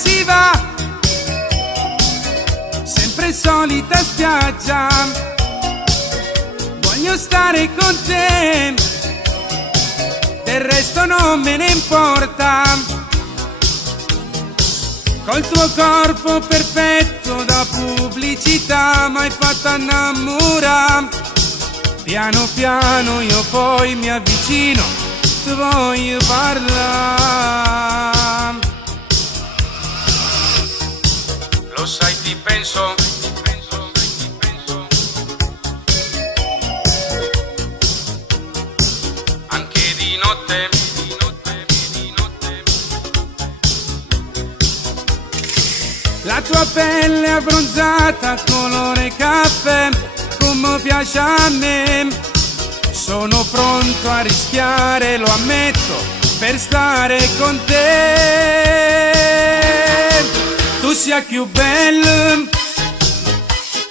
si va, sempre solita spiaggia, voglio stare con te, del resto non me ne importa, col tuo corpo perfetto da pubblicità m'hai fatta innamorare, piano piano io poi mi avvicino, ti voglio parlare. Lo sai, ti penso, anche di notte. La tua pelle abbronzata, colore caffè, come piace a me. Sono pronto a rischiare, lo ammetto, per stare con te. Tu sia più bella,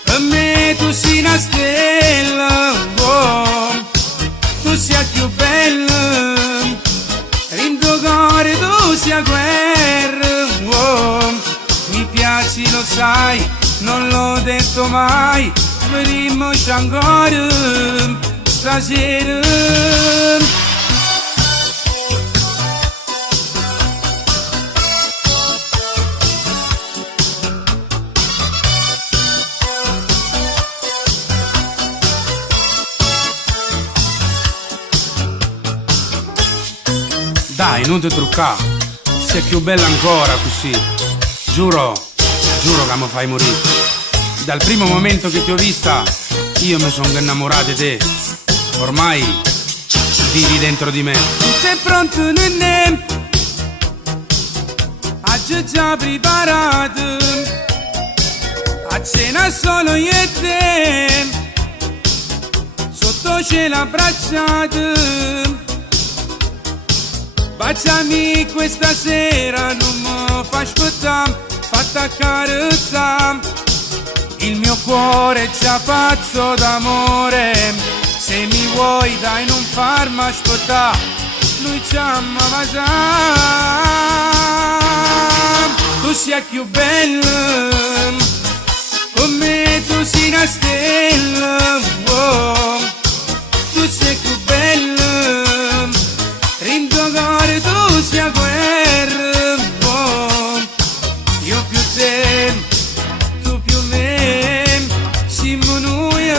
per me tu sei una stella, oh. Tu sia più bella, rindo cuore tu sia guerra, oh. Mi piaci, lo sai, non l'ho detto mai, vedimmoci ancora stasera. Dai, non ti truccare, sei più bella ancora così. Giuro che mi fai morire. Dal primo momento che ti ho vista, io mi sono innamorato di te. Ormai vivi dentro di me. Tu sei pronto, nenne? Oggi già preparato, a cena solo io e te, sotto cielo abbracciato. Baciami questa sera, non mi fa aspettare, fatta accarezzare. Il mio cuore è già pazzo d'amore, se mi vuoi dai non farmi aspettare, lui ci ama vasà. Tu sia più bella, con me tu sei una stella, oh. Tu sei più bella, rindo cuore tu sia guerra, oh. Io più te, tu più me, siamo noi